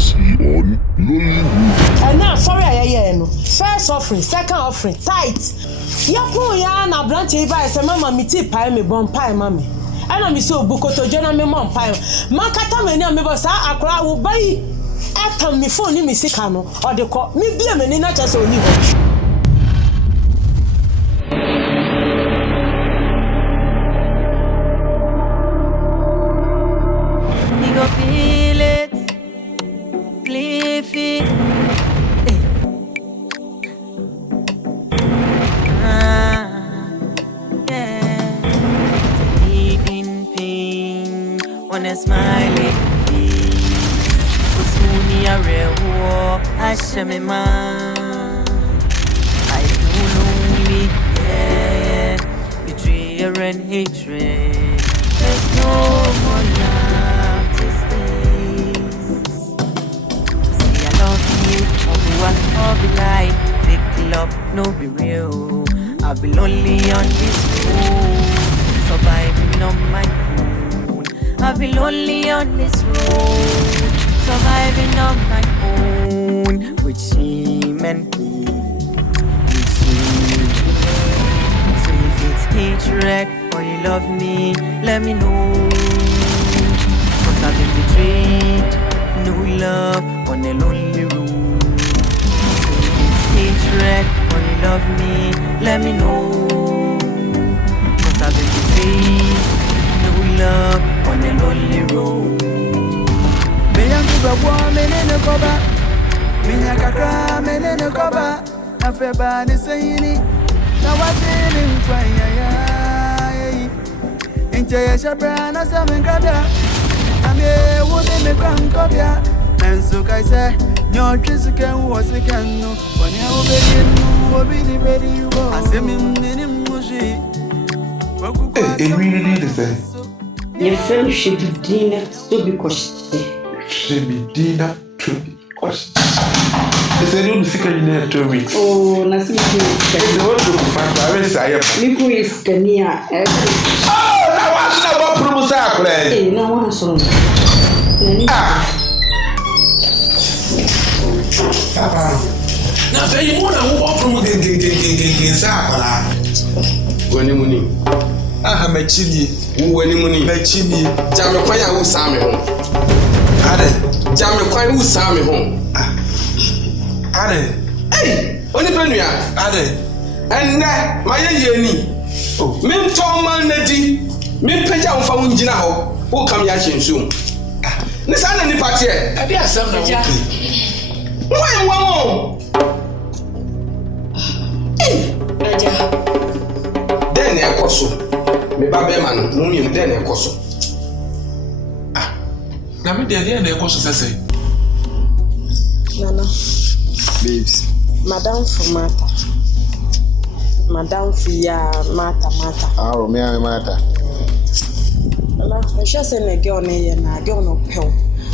mercy on Nollywood. And now, sorry, I no. First offering, second offering, tight. Yapo ya na branche iba ese mama mi ti pie me bon pie mami. Ana mi so bukoto jona me mon pie. Makata me ni me bo sa akora wo bai. Atam mi phone ni mi sika no. O de ko mi bia me ni na chese oni ho. Feel it, leafy. Yeah. Deep in pain, on a smiling face. Usuni a real war, I share my mind. I feel lonely, yeah. Betrayal and hatred. There's no more love these days. See, I love you, I'll be like fake love, no be real. I'll be lonely on this road, surviving on my own. I'll be lonely on this road, surviving on my own. With shame and pain, with shame. So if it's hatred or you love me, let me know. Cause I've been betrayed, no love on a lonely road. So if it's hatred or you love me, let me know. Cause I've been betrayed, no love on a lonely road. Beyangu babwa menene koba, minyakakra menene koba, afeba ni sayini, na watini mkwaya ya. Inche shabra na samenkada, ame wode me kwankobia, nanso kaise, nyo chisuke uosikanu, wanya ubedinu, obidi bedi ubo, asemi mnini mmushi. It really need to say. Your friend should be dinner to be cautious. Should be dinner to be cautious. They said, don't seek any name to me. Oh, Nasi is the one to find I am. Niku is Kenya. Oh, now what's not about Promusa? Hey, no one so. Now, say you want to walk from the Sapala. When you money. I have a chili. When you money. Chili. Jamaquia who saw me home. Jamaquia who saw me home. Hey, only Penia. And that my yeni. Min Tom Nedi, Min Peja for Winjina, who come yashin soon. Nissan and the party, I be a son of why one? Then a cosso. Me Babeman, Mummy, then a cosso. Now, me dear, the cosso say. Nana. Babes. Madame for Mata. Madame for ya Mata. Oh, me Mata. Well, I just say a girl and a girl no pill.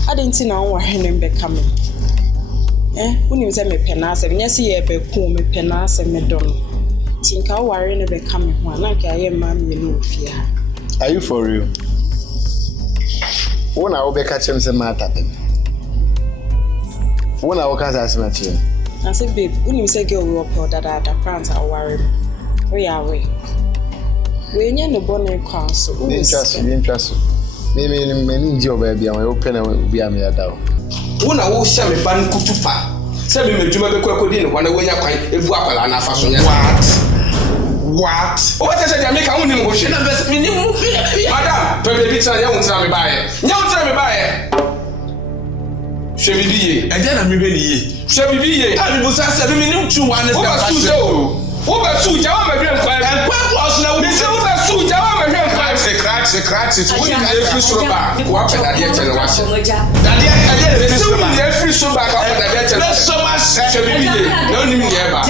I didn't know what her name becoming. When you say me penas, and yes, ye be cool me penas and me don. Think how I really becoming one like I am, mammy, no fear. Are you for real? When I will be catching some Mata. When I will catch as much. I said, babe, when you say girl, we will put that crowns are worried. We are we. We ain't no bonnet cross. Interest. Maybe many job baby, I open and be a mere doubt. When I will share me ban kutupa. Send me to my codin when I win a quite a guapa and a fashion. What? What is it? I make a woman motion. Madame, baby, I won't tell me by it. Don't tell me by it. Shall we be? And then I'm really. Shall we be? I will say 7 minutes to 1 is over 2 Java and what was now? Miss over 2 Java and cracks. It's only a free so back. What can I get to watch? That is free so back. Let's so much. Shall we be? No, never.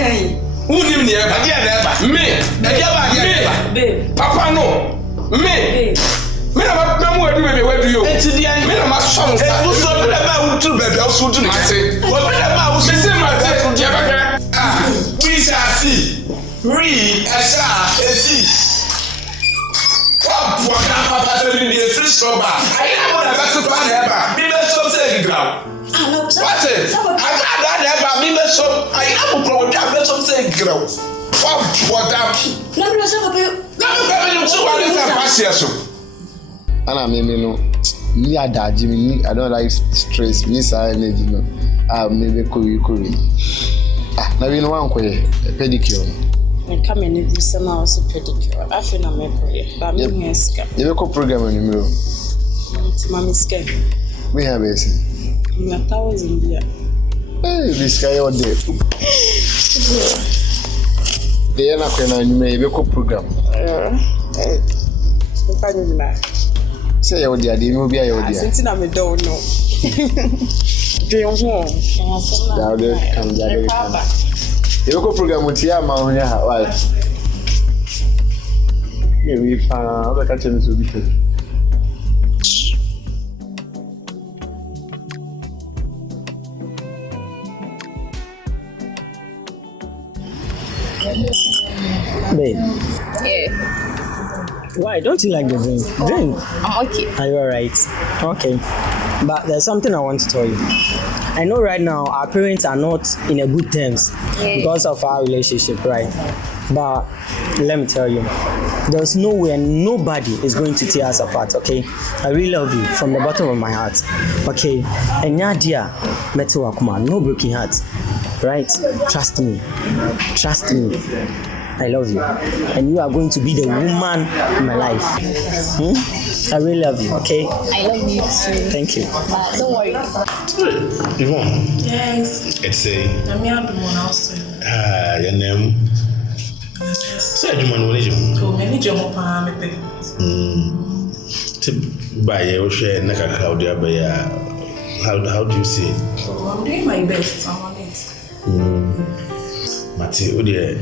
Who knew never? Me. Papa, no. Me. Me, I'm where do you? It's the end. Me, I'm a song. It's so about to baby. Also, to my say. What about the same? We shall see. Read, I shall see. What Papa said in the free strawberry? I know what I got to find ever. Be the so say ground. I love kyerɛ wo wɔda na me so papa na me bɛ me nso wale sɛ pahyɛ so ana me no ni adaji me I don't like stress me say energy no me be kori na we no wan koye pedicure me come in every summer also pedicure afi na me koye ba me hu eska you go program ni me ti mami ska we have besi me 1000 dia this guy all day they na kwena ni me be ko program so fanya na say you dia dey no bia you dia since na me don't know do you want ya dey come you go program ti ya ma ho ya ha why you we fa ba ka chemi so bi Babe. Yeah. Why don't you like the drink? Drink. I'm okay. Are you alright? Okay. But there's something I want to tell you. I know right now our parents are not in a good terms because of our relationship, right? But let me tell you, there's nowhere nobody is going to tear us apart, okay? I really love you from the bottom of my heart, okay? And Nadia, Metu Akuma, no broken heart, right? Trust me. Trust me. I love you. And you are going to be the woman in my life. I really love you, okay? I love you too. Thank you. But don't worry. Yvonne. Yes. It's a. Na me ado mo na also. Your name. Say you man what you. So me ni je ho pa me pe. To buy your share na ka how do you how do you see it? So I'm doing my best. I'm on it. Mate, o de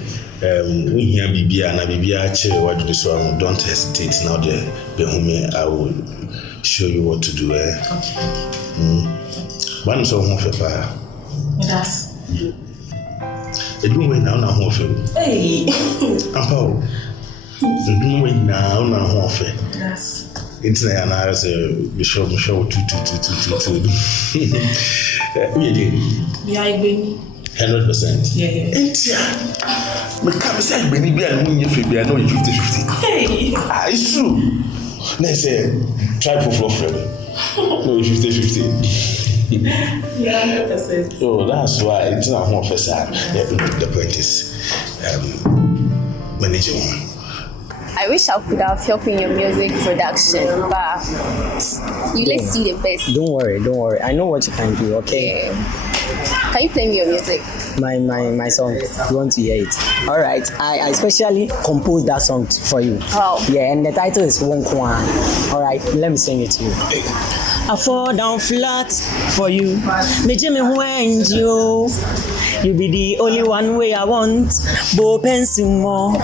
we hear bibia na bibia chere what do so don't hesitate now there be home I will show you what to do Okay. One so home for pa. That's. Edu we na home for. Hey. Ampa. Edu we na home for. That's. It's na na say be show two. We dey. We are going. 100%. Yeah. Me come say Benny be and when you feel be I know you 50-50. Hey. It's true. They say try for flow. No 50-50. Yeah, 100%. So that's why it's not one first the point is managing one. I wish I could have helped in your music production, but let's see the best. Don't worry. I know what you can do, okay? Yeah. Can you play me your music? My song. You want to hear it? All right. I especially composed that song for you. Wow. Yeah, and the title is Wonkwan. All right. Let me sing it to you. I fall down flat for you. Me Jimmy when you be the only one way I want. Bo pencil more.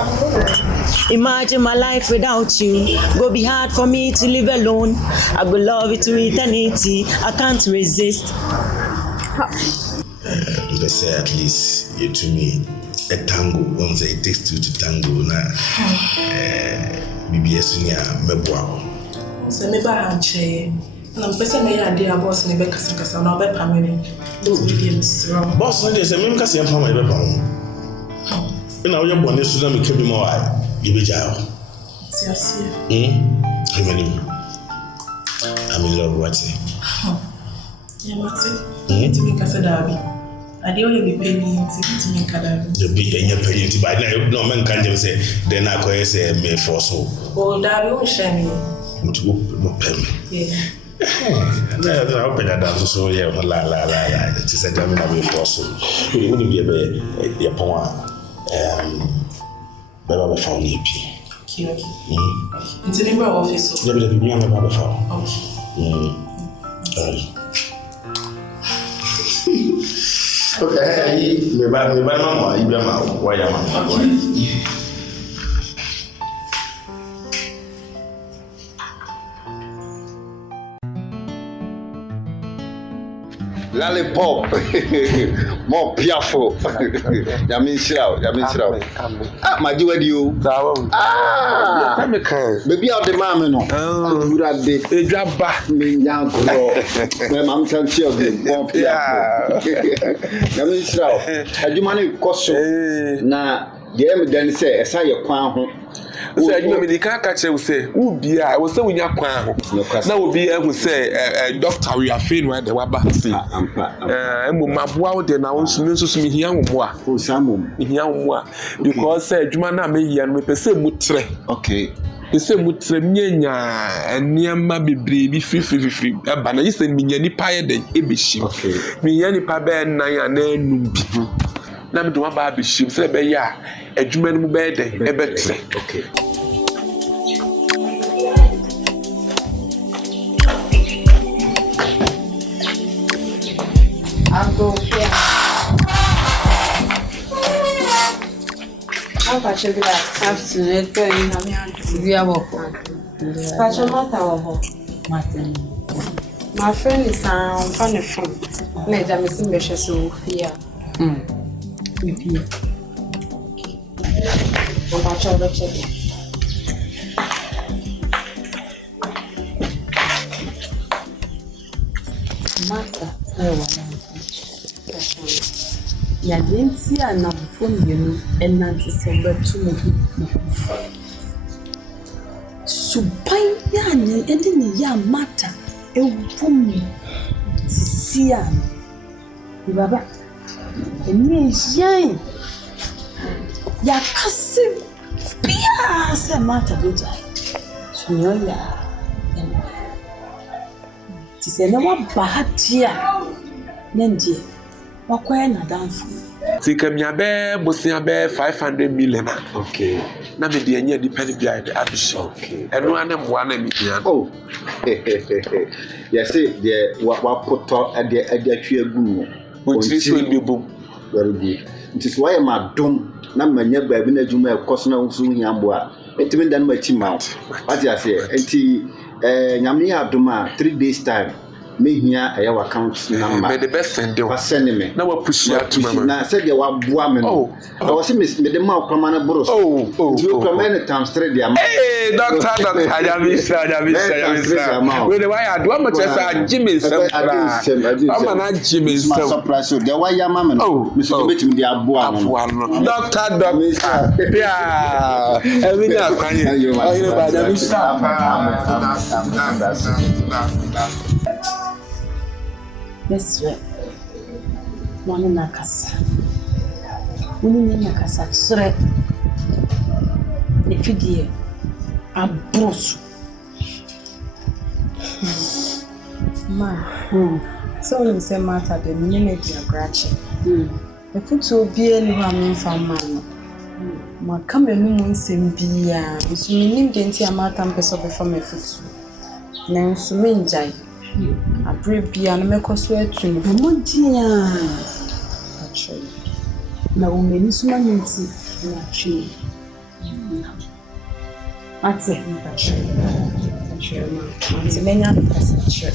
Imagine my life without you. Go be hard for me to live alone. I go love you to eternity. I can't resist. They say at least you to me a tango. Once it takes two to tango na BBS nia meboa. So me ba anche. Na mpese me ya dey boss ne be kasa na be pamene. Do we dey strong. Boss no dey say me kasa pam e be pam. Ina wo ye bone su na me kebi ma wa ye be jao. Siasia. I'm in love with it. Yeah, Mati. To me kasa dabi. Ade only be penny to me kada. The big enya penny to buy no man can just say then I go say me for so. Oh, dabi o share me. To no pay me. Yeah. I open that so yeah la it is a damn na for so. We wouldn't be a your power baba be found EP. Okay. Into the office. Yeah, but me am baba found. Okay. Okay, me ba mama ibi ama wa ya mama. Lollipop. More piafo. Yamin Shroud. Ah, my dear, you. Ah, baby out the mamma. Oh, good at the Jabba. Me young girl. My mom can tell you. More piafo. Yamin Shroud. I do money cost na. The evidence say esa ye kwan ho so adwuma me dika ka che say wo bia wo say wonya kwan ho na wo bia hu say doctor we are fein where the waba say emu maboa wo de na wo nsu nso mi hia wo mo a o samom hia wo mo a because say adwuma na me hia no me pese mu tre okay pese mu tre nyanya eniema bebre bi free eba na yise mi nya nipa ye den ebeshi okay mi nya nipa be nan ya na enum bi na me do wa ba beshim say be ya adwuma no mu be den ebetre okay I'll go here. How about you that afternoon? We are welcome. Martin. My friend is on the phone. Never missing Besha Sophia. With you. About your lecture. Martha, ya denti ana phone yenu enanti semba tumu supai ya ni edini ya mata ewumi sisia baba eni yen ya kasi pia se mata buja sunyoya tisene wa bahatia nendie wakwaya na danfo sikamia be bosia be 500 million okay na me de anya depend bia de abisho okay eno ane mboa na mi bia oh yes the wa poto ade atwe agu onti so bi bom very good it is why ma dom na manya baabi na djuma ekoso na usu hiambo a etimi dan ma chima what you say enti nyame ya doma 3 days time me hia eya account number me the best send you send me na wa push ya to mama na say de wa boa me no I was me de ma kwama na boros you come any times 3 dia hey doctor ajabisa we the why do am chesa Jimmy sem ama na Jimmy sem surprise so de why ya mama no me so betimi de aboa no doctor yeah everything kwanye you ba da yes we wani nakasa wani nakasa sure efidie abrosu ma so we say matter the minute you grache efutu obie ni wa me fa ma no ma kama nu mu nsem bia nso minim de nti amata mpeso be fa me futu na nso menjai abribia na mekoso atu no modia actually na o meni suma nti na twi ate ate menya pastor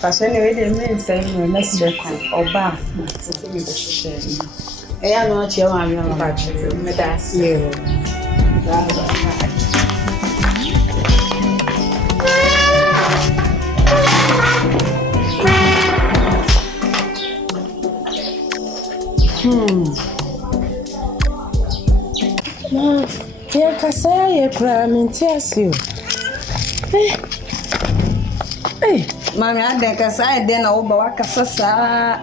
pastor ne we de men say no na se oba ate me be share eya no achi e wa mi no ba chi me da se ya kasaya ye kura mintiasio mami ade kasaya de na oba wakasa saa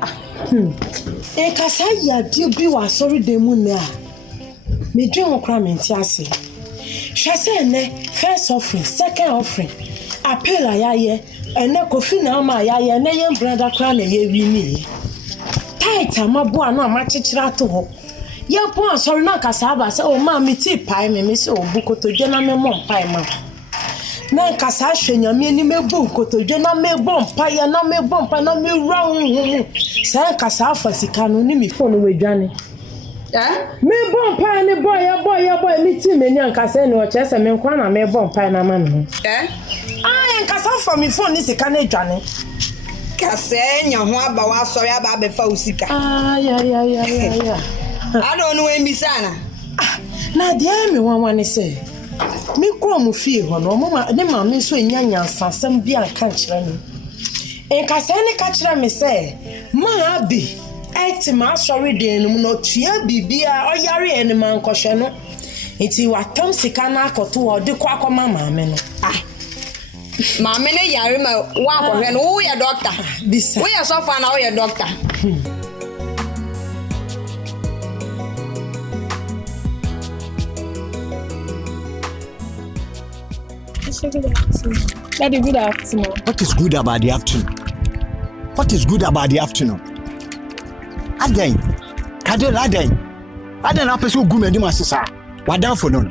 kasaya bi wa sorry de mu na me dwen kura mintiase hwese ne first offering second offering appeal ayaye ene kofi na ma ayaye ne ye brother kura na ye wi ni tight amaboa na amachechira to ho ye pon sorry na kasaba say o ma mi ti pai me say obukotoje na me mo pai ma na kasa hwenyame ni megbo kotoje na megbo pai na megbo pai na me wrong say kasa afasika no ni mi phone wedwane me bon pai ni boy mi ti me ni ankasa ni o chese me nkwa na me bon pai na ma no kasa for me phone ni sika na dwane Kasenya ho aba wa sori aba be fa usika. Yeah. I don't know when misana. Na dia me wanwane say. Me kro mu fie ho no mama ne ma me so nyanya sasam bi aka kire no. Enka se ne ka kire me say, ma abi eti ma sori de no no tua bibia oyare ene man kohwe no. Enti watam sika na akoto wo de kwa akoma maame no. Maame ne yare ma wa kohwe no wo ye doctor. Bisa. Wo ye so fa na wo ye doctor. Daddy, good afternoon. What is good about the afternoon? What is good about the afternoon? Again, Kadel Aden apeso gu medi masesa. Wadan for no.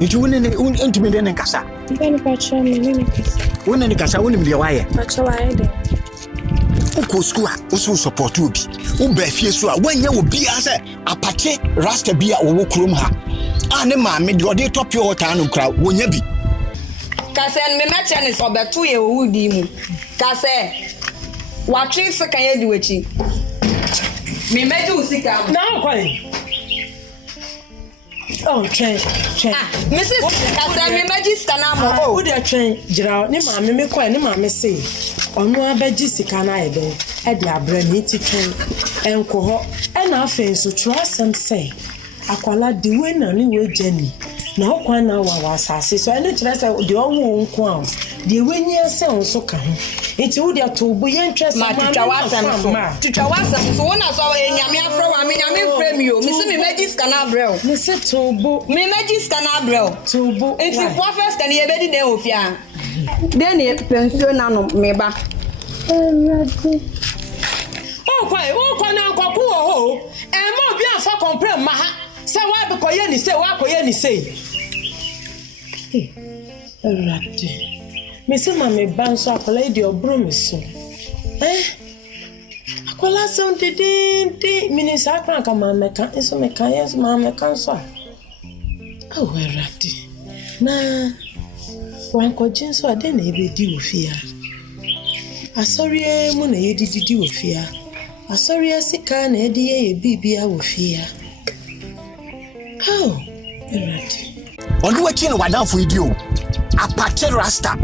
Nti woni ntimi den nkasa. Bani pacho me ni nkasa. Woni nkasa woni mde waye. Pacho waye de. Uko school uso support obi. Wo ba fie so a wanya obi ase apache rasta bia wo krom ha. Ane ma me de ode top your water no kra wonya bi. Kase me meche ni so betu ye wudi mu. Kase watwe sika ye di wachi. Me meje usika. Na kwai. Oh, train. Mrs. Kase me meje sika na mo. Oh, wo de train gira ne ma me kwai ne ma me say. Onu abeji sika na ye be. E de abra ni ti train. Enko ho. E na afen so trust say. Akwala di we na ni we jeni. Na okwan na wa asase so ene kire say de owo nko a de we nyia se onso ka ho enti wo de to bu ye interest ma tutwa wasam so wona so enyame afro wa me nyame frame yo me se me magis kana brel me se to bu me magis kana brel to bu enti professor kana ye be di den ofia de ne pension na no me ba o kwa na kwaku ho e ma obi afa complain ma ha se wa be koye ni se wa koye ni se Erade. Me se ma me banso akola ide obro me so. Akola so ndede minisa kan ka ma me kan eso me kan yes ma me kan so. Oh erade. Na wan ko jinso ade na ebe di ofia. Asori e mu na yedidi di ofia. Asori asika na edi ye bibia ofia. Oh erade. Onu wachi na wadan for idio. Apache rasta.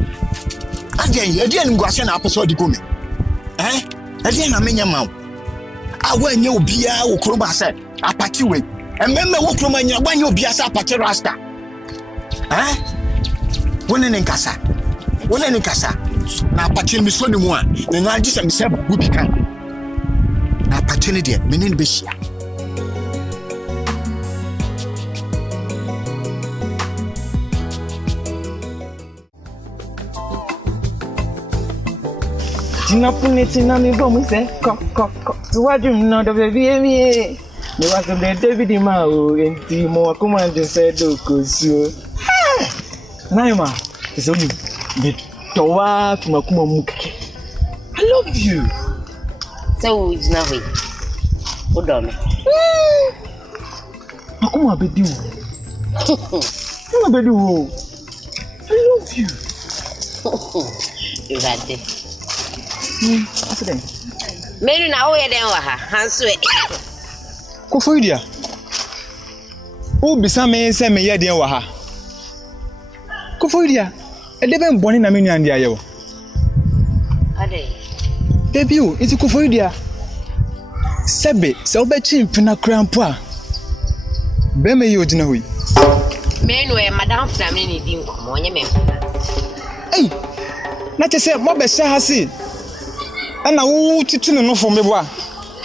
Ade ngwase na apeso di gome. Ade na menya mawo. Awa nye obia wo kroba se apache we. Ememme wo kroma nya wanye obia se apache rasta. Wone ne nkasa. Na apache mi so ni mu a. Na na agise mi se bu bi kan. Na apache ne de me ne be hia. Tina me bomu se ko tuwaju no do baby emi me was the David ma o enti mo akoma je se do kosu naima is only the towa tumakuma mu keke. I love you so it's na we odome akoma bedi wo I love you you got it. Asiden. Menu na wo ye den wa ha hanso e. Ko foidia. O bisa me se me ye den wa ha. Ko foidia. E de ben boni na menu ande ayewo. Ade. Debut, iti ko foidia. Sebe, se obechi mpina krampo a. Be me ye odina hoyi. Menu e madam Flamini ni din ko mo nye me. Ei. Na chese mo be sha ha si. Ana wo titunu no fo mebo a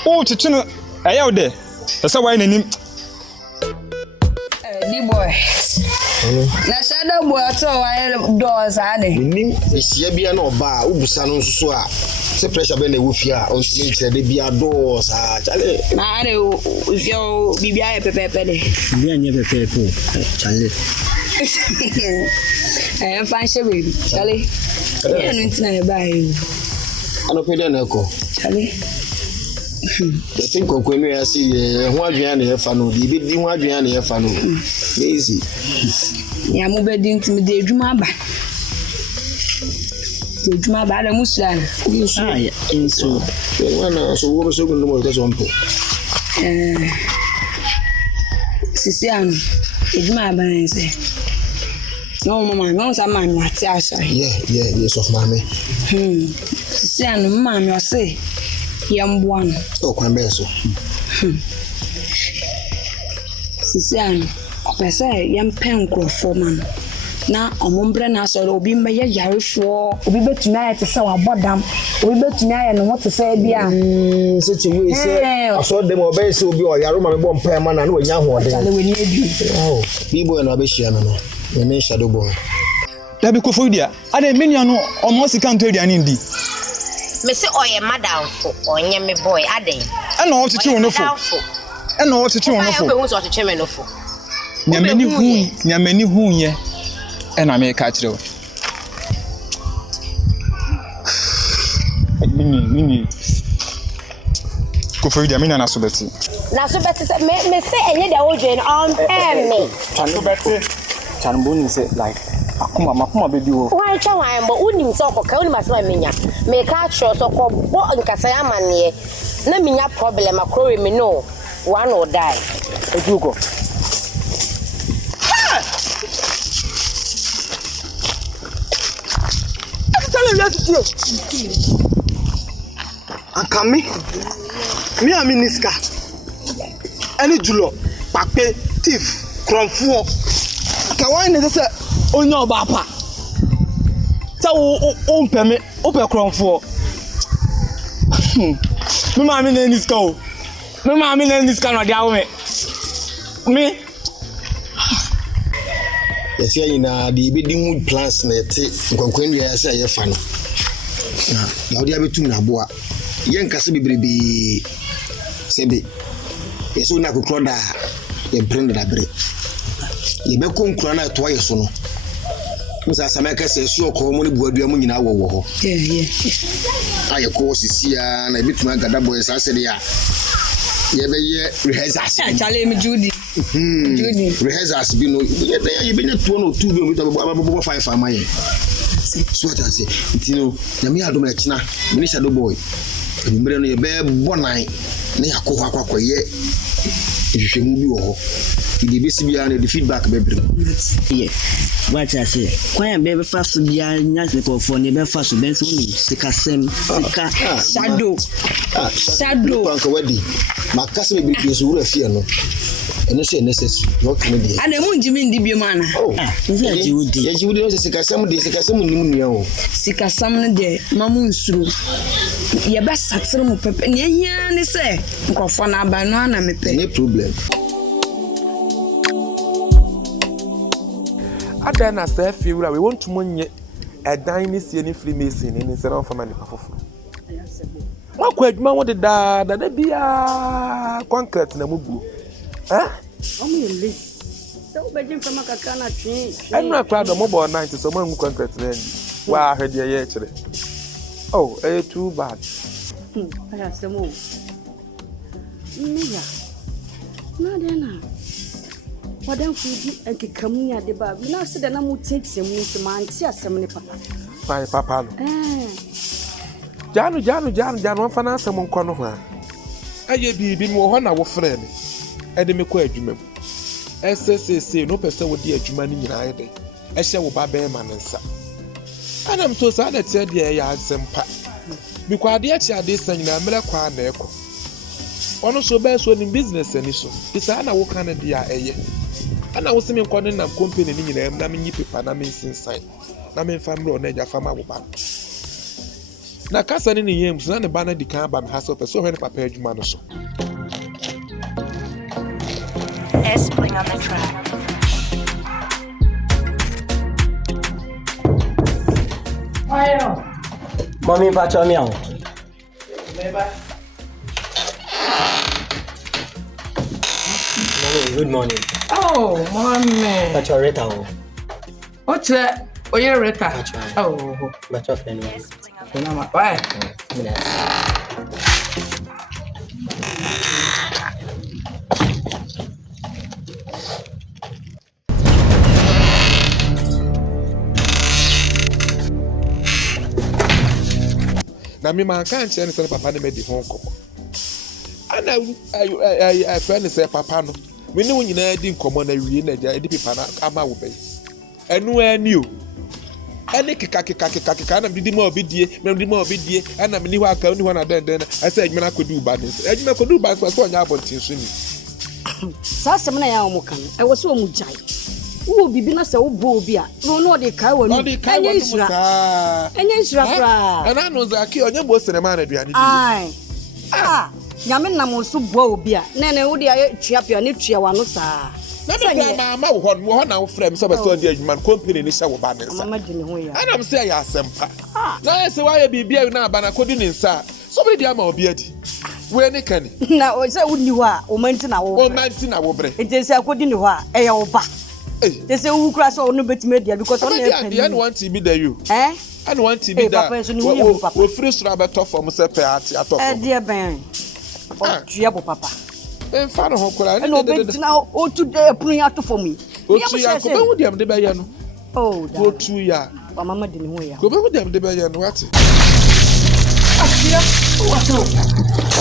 wo titunu ayaw de esa wai nanim di boy na shada boy to wai do sa de nim esia bia na oba ubusa no nso a se pressure be na wo fia on se kire de bia do sa chale na are fio bibia e pepepe de bibia nye pepepe chale fan shebe chale ya no ntina e bai ano pede na ko chale I think kokwe no ya si ho adwan na ye fa no di ho adwan na ye fa no easy ya mo be di ntimi de adwuma ba Ejuma ba da musuan. So wana so wo so gun mo ka so mpo. Sisian. Ejuma ba nse. No mama, no sa man wati asa. Yes of mama. Sisian mama mi o se yambuan. O Kwame so. Sisian opese yampen krofo man. Na omombre na so obi meye yarefo obi betumi ayete se wabodam obi betumi aye no mote se bia se chewe se aso dem obe se obi o yaro ma me bo mpa ma na na wanya ho ode ale weni edu bibo na obehia me no me shadow boy da bi Kofo dia ade menia no omo sika nto aduane ndi me se oye madam fo onye me boy ade e na o tete won no fo e na o tete won no fo obe hu so tete me no fo nyamani hu ye e na me ka kire o mini Kofo dia menia na so beti se me se enye da wodwen on me chanu beti chanbo ni se like akuma baby wo wan twa wan bo unim so koka unim asema menya me ka kire so ko bo nkasa ya mane na menya problem akoro me no one or die edugo Akami mi aminiska any julo pape thief kromfo ka wan ne se onye oba pa sa o mpeme o pe kromfo mi ma mi na niska o mi ma mi na niska no dia wo me esia ina di be di mood plans na ete nkwankwan ya se ye fa no na odi abetum na boa yen kase bebrebe sebe yeso na kokro da ye brand da bre ye be ko nkura na to ayeso no musa sameka se su ko mo ne buadua mu nyina wo ho aye ko sisia na bituma gada boy sa se dia ye be ye rehearsals chale mi Judy rehearsals bi no ye be na to no 2 bi mo 5 amaye so what I say itino na me adom na kina me shadow boy emire no ye be bonan na yakọ akwakoye ehwehwemu bi wo ho idi besi bia na the feedback be bring what I say kwan be fast bia nya se ko for ne be fast ben so ni sika shadow kwan ko wadi makase be bi so wura fie no eno se necessary no kan dey ana mu njimi ndi bi mana ya jiwudi no sika sam nim nua o sika sam no de mamu nsuru ye be satere mu pepe ne hia ni se nkofo na aba no ana mepe no problem Adana say feel we want to monye edan ni sie ni free mason ni se na fama ni pafofo wakọ adwuma wo de da bia concrete na mubu omo yele so ubejim fama kaka na twi enu akra do mo bo 90 so mo ngu concrete na ndi wa ahwede ye kire too bad aya semo miya na dena wadan fudi enkekamu ya de ba na se de na mu tete mu se ma anti asem ne papa no janu afana asem nko no ho a aye bibi mo ho na wo frɛ me ede me kɔ adwuma mu SSC no pese wo di adwuma ni nyina ayede ehye wo ba be ma nsa anam so sa na tie de ya asempa bi kwa ade achi ade sanyina mele kwa na ekɔ ono so be so ni business ani so isa na wo kan de ya eye ana wo semi nkɔ ne na company ni nyina na menyi paper na mensinsan na men family ona ja fama wo ba na kasa ni yem so na ne ba na di kan ba me ha so pese o hwe ne papa adwuma no so Playing on the track. Mommy, pacho me out. Mommy, good morning. Oh, mommy. Pacho Rita. What's that? Oh, you're Rita. Oh, pacho friend. Why? na me man can't change say papa na me di hon komo ana I friend say papa no me ne nyina di nkomo na wie na ja di pipa na ama wo bai enu ani o ene kika na di ma obidie me di ma obidie ana me ni ho aka ni ho na den I say adwuma na kodu ba ne adwuma kodu ba so onya abontin so ni sa sem na ya omo kan e wo so omu jai wo bibi na se wo bo obi a no de kai wo ni enye isra fra ana no za ki onye bo sene ma na aduane di ai nyame na mo so bo obi a na wo de aye tua pia ne tua wa no saa na me ma wo ho na wo frem so be so di adwuma company ni hye wo ba ne nsa mama di ne ho ya ana me say ya asempa na se wa ya bibia na aba na kodi ne nsa so be di ama obi adi we ne kani na o se wuni ho a o manti na wo bre Ntese akodi ni ho a e ya wo ba ntese wu kura so no betime dia because on e pan you want to be there you and want to be there we free sura beto from se pe ati atofo dia ben o tua bo papa en fa no ho kura no betina o tu de pun ya atofo mi o tu ya ko be hu dem de be ya no o tu ya wa mama de ni ho ya ko be hu dem de be ya no what Asia, what?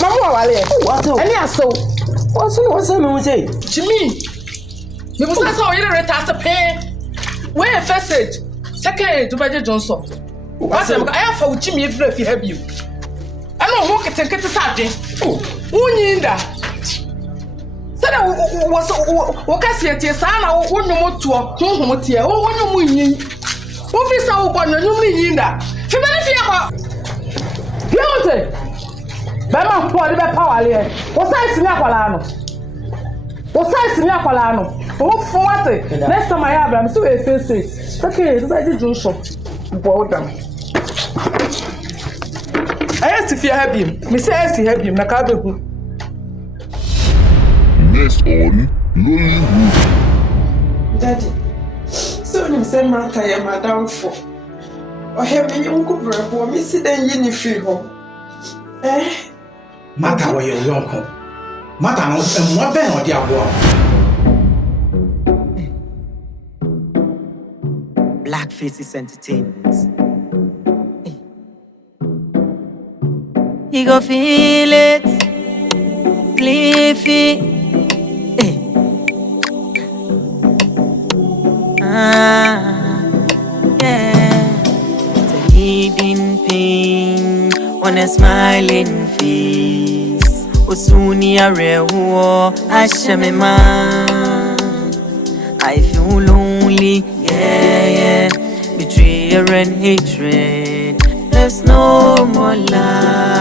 Mama wale. What? Any aso. What's no say? Jimmy. You must also you retast pay. Where first stage? Second to Baje Johnson. What's I have for Jimmy if you help you. I know who can get something. Who need that? Said was Cassiate Sana or no more to a home here. Oh, one of you. Who is our one and you mean that? Philadelphia. Deonte. Bema kwa libe power le. Wo size ni akwala no. Wo size ni akwala no. Wo forward. Next time I have am so e face. Okay, do I do shop. Bo down. I asked if you have him. Me say I see have him na ka be hu. Next on Nollywood. Daddy. So you say Martha ya madam for. O he me unko brabo me si den yi ni free ho. Mata wa yo yonko. Mata no mo ben o di abo. Black Faces Entertainment. You go feel it, Cliffy. Yeah. It's a hidden pain on a smiling face. Osuni arewo ashemema. I feel lonely, yeah. Betrayal and hatred. There's no more love.